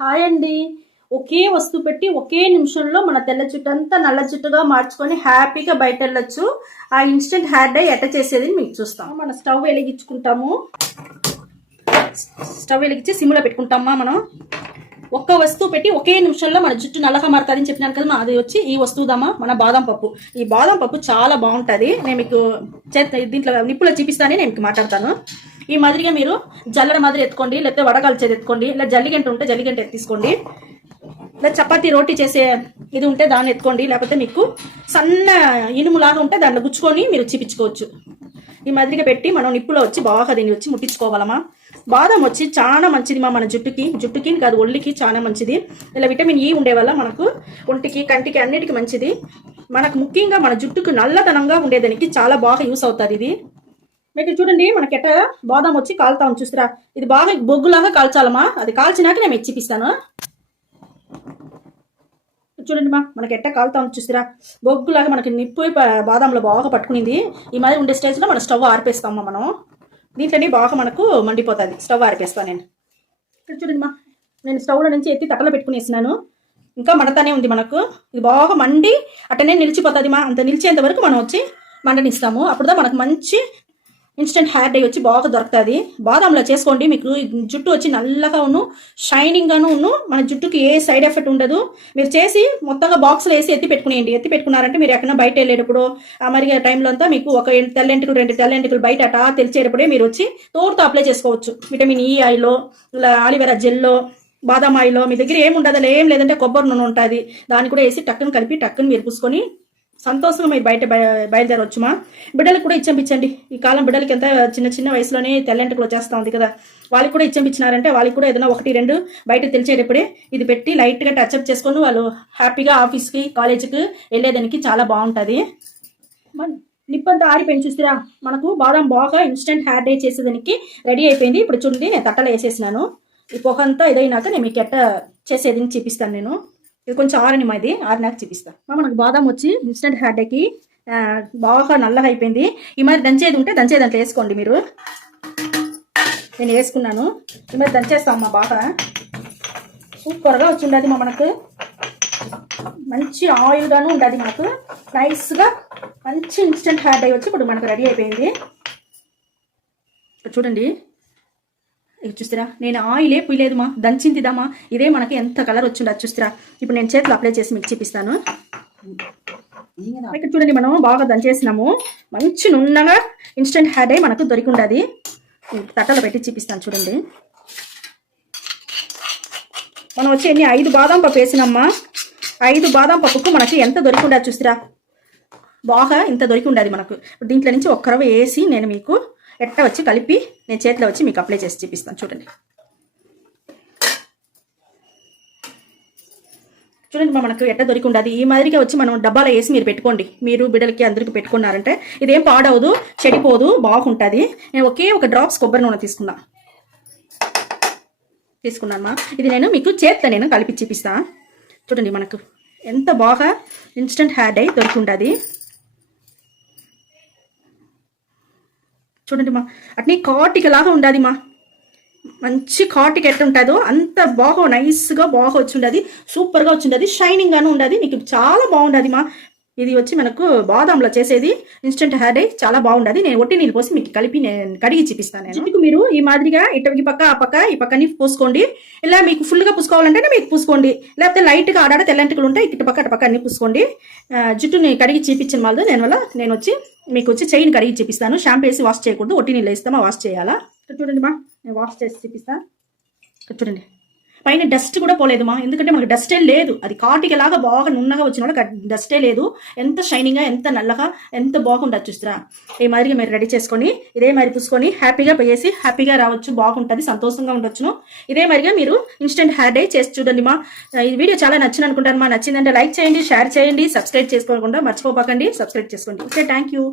Hi అండి ఒకే వస్తువు పెట్టి ఒకే నిమిషంలో మన తెల్ల జుట్టు అంతా నల్ల జుట్టుగా మార్చుకొని హ్యాపీగా బయట వెళ్ళొచ్చు ఆ ఇన్స్టెంట్ హెయిర్ డై ఎట్ట చేసేది మీకు చూస్తాం. మన స్టవ్ వెలిగించుకుంటాము. స్టవ్ వెలిగించి సిమ్లో పెట్టుకుంటామా మనం? ఒక్క వస్తువు పెట్టి ఒకే నిమిషంలో మన జుట్టు నల్లగా మారుతుందని చెప్పినాను కదా అది వచ్చి ఈ వస్తువుదమ్మా మన బాదం పప్పు. ఈ బాదం పప్పు చాలా బాగుంటుంది. నేను మీకు దీంట్లో నిప్పులో చూపిస్తానే నేను మీకు మాట్లాడతాను. ఈ మాదిరిగా మీరు జల్లడ మాదిరి ఎత్తుకోండి లేకపోతే వడగాల్చేది ఎత్తుకోండి ఇలా జల్లిగంట ఉంటే జల్లిగంట తీసుకోండి లేదా చపాతి రోటీ చేసే ఇది ఉంటే దాన్ని ఎత్తుకోండి లేకపోతే మీకు సన్న ఇనుములాగా ఉంటే దాంట్లో గుచ్చుకొని మీరు చూపించుకోవచ్చు ఈ మాదిరిగా పెట్టి మనం నిప్పులో వచ్చి బాగా దీన్ని వచ్చి ముట్టించుకోవాలమ్మా. బాదం వచ్చి చాలా మంచిది మా మన జుట్టుకి. జుట్టుకి కాదు ఒళ్ళుకి చాలా మంచిది. ఇలా విటమిన్ ఈ ఉండే వల్ల మనకు ఒంటికి కంటికి అన్నిటికీ మంచిది. మనకు ముఖ్యంగా మన జుట్టుకు నల్లదనంగా ఉండేదానికి చాలా బాగా యూస్ అవుతుంది ఇది. మీకు చూడండి మనకి ఎట్ట బాదం వచ్చి కాలుతాం చూసిరా ఇది బాగా బొగ్గులాగా కాల్చాలమ్మా. అది కాల్చినాక నేను మీకు చూపిస్తాను చూడండి మా మనకి ఎట్ట కాలుతాం చూసిరా బొగ్గులాగా మనకి నిప్పు బాదంలో బాగా పట్టుకునింది. ఈ మాదిరి ఉండే స్టేజ్లో మన స్టవ్ ఆర్పేస్తామా మనం. దీంట్లోనే బాగా మనకు మండిపోతుంది. స్టవ్ ఆరిపేస్తాను నేను. ఇక్కడ చూడండి మా నేను స్టవ్లో నుంచి ఎత్తి తట్టలో పెట్టుకునేసినాను ఇంకా మండతానే ఉంది మనకు. ఇది బాగా మండి అట్టనే నిలిచిపోతుంది మా అంత నిలిచేంత వరకు మనం వచ్చి మండనిస్తాము. అప్పుడుదా మనకు మంచి ఇన్స్టెంట్ హెయిర్ డై వచ్చి బాగా దొరుకుతుంది. బాదంలో చేసుకోండి. మీకు జుట్టు వచ్చి నల్లగా ఉన్ను షైనింగ్గాను ఉన్ను మన జుట్టుకి ఏ సైడ్ ఎఫెక్ట్ ఉండదు. మీరు చేసి మొత్తంగా బాక్స్లో వేసి ఎత్తి పెట్టుకునేయండి. ఎత్తి పెట్టుకున్నారంటే మీరు ఎక్కడ బయట వెళ్ళేటప్పుడు మరిగే మరి టైంలో అంతా మీకు ఒక ఎం- తెల్లెంటుకులు రెండు తెల్లెంటుకులు బయట అటా తెలిచేటప్పుడే మీరు వచ్చి తోడుతో అప్లై చేసుకోవచ్చు. విటమిన్ ఈ ఆయిలో ఇలా ఆలివెరా జెల్లో బాదాం ఆయిలో మీ దగ్గర ఏం ఉండదు ఏం లేదంటే కొబ్బరి నూనె ఉంటుంది. దాన్ని కూడా వేసి టక్కును కలిపి టక్కును మీరు పూసుకొని సంతోషంగా మీరు బయట బయలుదేరవచ్చుమా? బిడ్డలకు కూడా ఇచ్చంపించండి ఈ కాలం బిడ్డలకి ఎంత చిన్న చిన్న వయసులోనే తెల్లంటకులు వచ్చేస్తా ఉంది కదా. వాళ్ళకి కూడా ఇచ్చంపించినారంటే వాళ్ళకి కూడా ఏదైనా ఒకటి రెండు బయట తెలిసేటప్పుడే ఇది పెట్టి లైట్గా టచ్అప్ చేసుకొని వాళ్ళు హ్యాపీగా ఆఫీస్కి కాలేజీకి వెళ్ళేదానికి చాలా బాగుంటుంది. నిప్పంతా ఆరిపోయింది చూస్తారా మనకు బాదం బాగా ఇన్స్టెంట్ హ్యాడ్ డే చేసేదానికి రెడీ అయిపోయింది. ఇప్పుడు చూడండి నేను తట్టలో వేసేసినాను. ఈ పొగ అంతా ఇదైనాక నేను మీకు ఎట్ట చేసేది చూపిస్తాను నేను. ఇది కొంచెం ఆరని మాది ఆరినాక చూపిస్తాను మనకు బాదం వచ్చి ఇన్స్టెంట్ హ్యాడ్కి బాగా నల్లగా అయిపోయింది. ఈ మరి దంచేది ఉంటే దంచేది దాంట్లో వేసుకోండి మీరు. నేను వేసుకున్నాను. ఈ మరి దంచేస్తామమ్మా బాగా. సూపర్గా వచ్చి ఉండదు మా మనకు మంచి ఆయిల్గాను ఉండదు మనకు నైస్గా మంచి ఇన్స్టెంట్ హ్యాడ్ అయ్యి వచ్చి ఇప్పుడు మనకు రెడీ అయిపోయింది. చూడండి. చూస్తారా నేను ఆయిలే పుయ్యలేదు మా దంచిందిదామా ఇదే మనకి ఎంత కలర్ వచ్చిండదు చూస్తారా. ఇప్పుడు నేను చేతిలో అప్లై చేసి మీకు చూపిస్తాను. ఇక్కడ చూడండి మనం బాగా దంచేసినాము. మంచి నున్నగా ఇన్స్టెంట్ హెయిర్ డై మనకు దొరికి ఉండదు తట్టలో పెట్టి చూపిస్తాను చూడండి. మనం వచ్చి ఎన్ని? ఐదు బాదం పప్పు వేసినమ్మా ఐదు బాదం పప్పుకు మనకి ఎంత దొరికి ఉండదు చూస్తారా. బాగా ఇంత దొరికి ఉండదు మనకు. దీంట్లో నుంచి ఒక్క రవ్వ వేసి నేను మీకు ఎట్ట వచ్చి కలిపి నేను చేతిలో వచ్చి మీకు అప్లై చేసి చూపిస్తాను చూడండి. చూడండి మా మనకు ఎట్ట దొరికి ఉండదు ఈ మాదిరిగా వచ్చి మనం డబ్బాలో వేసి మీరు పెట్టుకోండి. మీరు బిడ్డలకి అందరికి పెట్టుకున్నారంటే ఇదేం పాడవదు చెడిపోదు బాగుంటుంది. నేను ఒకే ఒక డ్రాప్స్ కొబ్బరి నూనె తీసుకున్నా. తీసుకున్నానమ్మా ఇది నేను మీకు చేత్తో నేను కలిపి చూపిస్తా. చూడండి మనకు ఎంత బాగా ఇన్స్టెంట్ హ్యాడ్ అయి దొరికి చూడండి మా అట్నే కాటికలాగా ఉండాది మా మంచి కాటిక ఎట్లా ఉంటుందో అంత బాగా నైస్గా బాగా వచ్చి ఉండదు సూపర్గా వచ్చి ఉండదు షైనింగ్ ఉండదు మీకు చాలా బాగుండదు మా ఇది వచ్చి మనకు బాదంలో చేసేది ఇన్స్టెంట్ హెయిర్ డై చాలా బాగుండదు. నేను ఒట్టి నీళ్ళు పోసి మీకు కలిపి నేను కడిగి చూపిస్తాను నేను. మీకు మీరు ఈ మాదిరిగా ఇటు పక్క ఆ పక్క ఈ పక్కని పూసుకోండి. ఇలా మీకు ఫుల్గా పూసుకోవాలంటే మీకు పూసుకోండి. లేకపోతే లైట్గా ఆడాడ తెల్లంటికలు ఉంటాయి ఇటు పక్క అటు పక్క అన్ని పూసుకోండి. జుట్టుని కడిగి చూపించిన వాళ్ళు నేను వల్ల నేను వచ్చి మీకు వచ్చి చైన్ కడిగి చూపిస్తాను. షాంపూ వేసి వాష్ చేయకూడదు. ఒట్టి నీళ్ళు వేస్తామా? వాష్ చేయాలా? చూడండి మా. నేను వాష్ చేసి చూపిస్తాను చూడండి. పైన డస్ట్ కూడా పోలేదు మా ఎందుకంటే మనకు డస్టే లేదు. అది కాటికలాగా బాగా నున్నగా వచ్చిన వాళ్ళకి డస్టే లేదు. ఎంత షైనింగ్గా ఎంత నల్లగా ఎంత బాగుండదు చూస్తారా ఈ మాదిరిగా మీరు రెడీ చేసుకొని ఇదే మరి పూసుకొని హ్యాపీగా పోయేసి హ్యాపీగా రావచ్చు బాగుంటుంది సంతోషంగా ఉండొచ్చును. ఇదే మరిగా మీరు ఇన్స్టెంట్ హెయిర్ డై చేసి చూడండి మా ఈ వీడియో చాలా నచ్చింది అనుకుంటాను మా. నచ్చిందంటే లైక్ చేయండి షేర్ చేయండి సబ్స్క్రైబ్ చేసుకోకుండా మర్చిపోకండి సబ్స్క్రైబ్ చేసుకోండి. Okay thank you.